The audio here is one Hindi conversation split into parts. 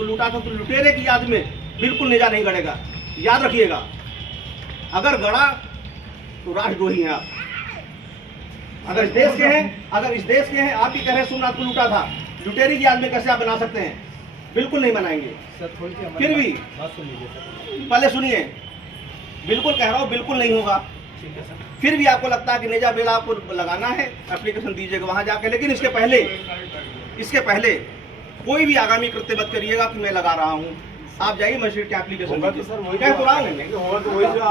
को लूटा था, तो लुटेरे की याद में बिल्कुल नेजा नहीं गड़ेगा। याद रखिएगा, अगर गड़ा तो राष्ट्रद्रोही हैं आप। अगर इस देश के हैं, आप ही कह रहे हैं सोमनाथ को लूटा था, लुटेरे की याद में कैसे आप बना सकते हैं? बिल्कुल नहीं बनाएंगे। फिर भी पहले सुनिए, बिल्कुल कह रहा हूँ, बिल्कुल नहीं होगा। फिर भी आपको लगता है कि नेजा बेल आपको लगाना है, एप्लीकेशन दीजिएगा वहां जाके। लेकिन इसके पहले कोई भी आगामी कृत्य मत करिएगा कि मैं लगा रहा हूँ। आप जाइए मजिस्ट्रेट की एप्लीकेशन दीजिए। कह तो रहा हूँ,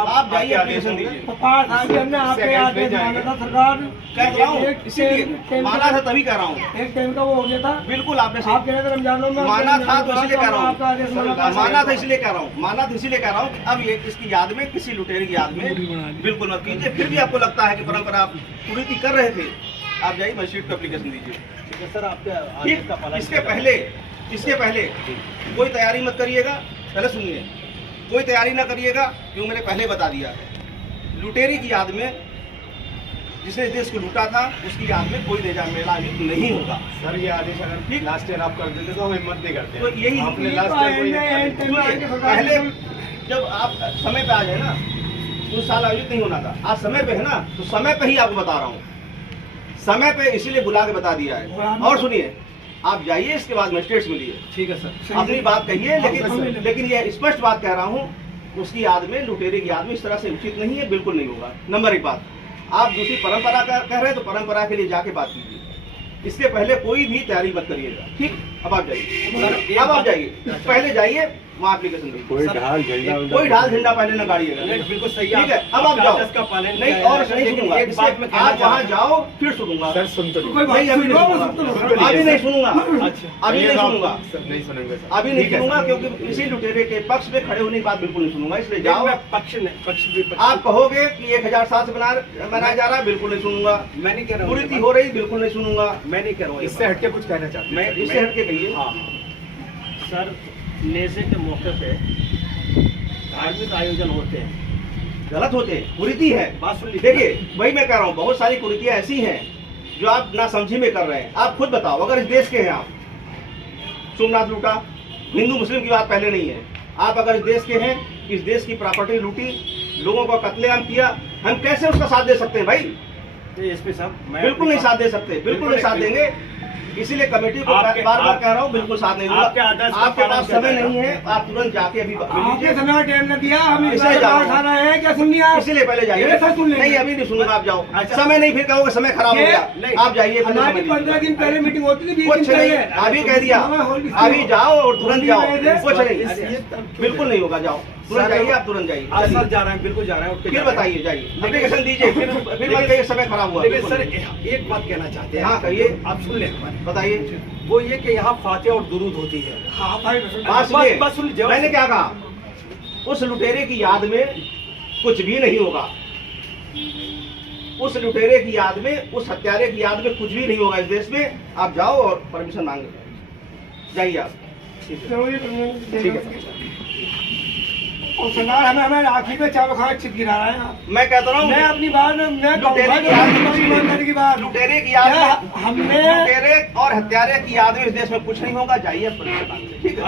आप जाइए एप्लीकेशन दीजिए। कह तो रहा हूँ, इसीलिए माना था तभी कह रहा हूँ। एक टाइम का वो हो गया था। बिल्कुल आपने आप कह रहे थे रमजानों में माना था, तो इसलिए कह रहा हूँ। माना था इसलिए कह रहा हूँ कि अब ये इसकी याद में, किसी लुटेरे की याद में बिल्कुल मत कीजिए। फिर भी आपको लगता है कि परंपरा आप कुरीति कर रहे थे, आप जाइए मजिस्ट्रेट को एप्लीकेशन दीजिए। सर आपके इसके पहले कोई तैयारी मत करिएगा। पहले सुनिए, कोई तैयारी ना करिएगा, क्यों मैंने पहले बता दिया। लुटेरे की याद में, जिसने इस देश को लूटा था, उसकी याद में कोई नेजा मेला आयोजित नहीं होगा। सर ये आदेश अगर ठीक लास्ट ईयर आप कर देते तो हम हिम्मत नहीं करते। तो यही आपने लास्ट ईयर पहले जब आप समय पे आ जाए ना, उस साल आयोजित नहीं होना था। आज समय पे है ना, तो समय पे ही आपको बता रहा हूँ, समय पे इसीलिए बुला के बता दिया है। और सुनिए, आप जाइए, इसके बाद मजिस्ट्रेट से मिलिए। ठीक है सर, अपनी बात कहिए, लेकिन ये स्पष्ट बात कह रहा हूँ, उसकी याद में, लुटेरे की याद में इस तरह से उचित नहीं है, बिल्कुल नहीं होगा। नंबर एक बात। आप दूसरी परंपरा का कह रहे हैं, तो परंपरा के लिए जाके बात कीजिए। इसके पहले कोई भी तैयारी मत करिएगा, ठीक? अब आप जाइए, पहले जाइए वहाँ एप्लीकेशन दीजिए। कोई ढाल झंडा पहले न गाड़िएगा। बिल्कुल सही, ठीक है। अब आप जाओ, नहीं और नहीं सुनूंगा। आप वहाँ जाओ, फिर सुनूंगा। सर सुन तो नहीं, अभी नहीं सुनूंगा, अभी नहीं सुनूंगा, अभी नहीं सुनूंगा, नहीं सुनेंगे सर, अभी नहीं सुनूंगा, क्योंकि इसी लुटेरे के पक्ष में खड़े होने की बात बिल्कुल नहीं सुनूंगा। इसलिए जाओ। पक्ष आप कहोगे कि 1007 से बनाया जा रहा है, बिल्कुल नहीं सुनूंगा। मैं नहीं कह रहा हूँ कुरीति हो रही, बिल्कुल नहीं सुनूंगा। मैं नहीं कह रहा हूँ, इससे हटके कुछ कहना चाहते मैं इससे हटके कहिए। हाँ सर, नेज़े के मौके पे धार्मिक आयोजन होते हैं, गलत होते हैं, कुरीति है। बात सुन लीजिए। देखिए, वही मैं कह रहा हूँ, बहुत सारी कुरीतियाँ ऐसी हैं जो आप नासमझी में कर रहे हैं। आप खुद बताओ, अगर इस देश के हैं आप, सोमनाथ लूटा, हिंदू मुस्लिम की बात पहले नहीं है। आप अगर इस देश के हैं, इस देश की प्रॉपर्टी लूटी, लोगों का कत्लेआम किया, हम कैसे उसका साथ दे सकते हैं भाई? एसपी साहब, बिल्कुल नहीं साथ दे सकते, बिल्कुल नहीं साथ देंगे। इसीलिए कमेटी को बार बार कह रहा हूँ, बिल्कुल साथ नहीं दूंगा। आपके पास समय नहीं है, आप तुरंत जाके अभी आपके समय टाइम न दिया, हम इसलिए जा रहे हैं। क्या सुन लिया? इसीलिए पहले जाइए। नहीं, अभी नहीं सुनूंगा, आप जाओ। समय नहीं, फिर कहोगे समय खराब हो गया। आप जाइए। हमारी 15 दिन पहले मीटिंग होती थी, 20 दिन कुछ नहीं, पहले। अभी कह दिया, अभी जाओ और तुरंत जाओ। कुछ नहीं, बिल्कुल नहीं होगा, जाओ तुरंत जाइए, आप तुरंत जाइए। आप सर जा रहे हैं, बिल्कुल जा रहे हैं। फिर बताइए, जाइए एप्लीकेशन दीजिए, फिर मत कहिए समय खराब हुआ। लेकिन सर एक बात कहना चाहते हैं। हाँ कहिए, आप सुन लें हमारी। बताइए। वो ये कि यहाँ फातिहा और दुरूद होती है। हाँ भाई, बात सुनिए, मैंने क्या कहा? उस लुटेरे की याद में कुछ भी नहीं होगा। उस लुटेरे की याद में, उस हत्यारे की याद में कुछ भी नहीं होगा इस देश में। आप जाओ और परमिशन मांगे, जाइए आप। ठीक है। और सरदार हमें आखिरी में चावल खाना चिप गिरा रहा है। मैं कहता हूँ, मैं अपनी बात में लुटेरे की याद में, हमने लुटेरे और हत्यारे की याद में इस देश में कुछ नहीं होगा। जाइए, ठीक है।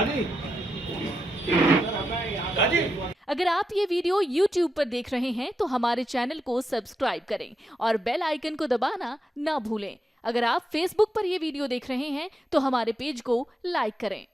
अगर आप ये वीडियो YouTube पर देख रहे हैं तो हमारे चैनल को सब्सक्राइब करें और बेल आइकन को दबाना ना भूलें। अगर आप Facebook पर ये वीडियो देख रहे हैं तो हमारे पेज को लाइक करें।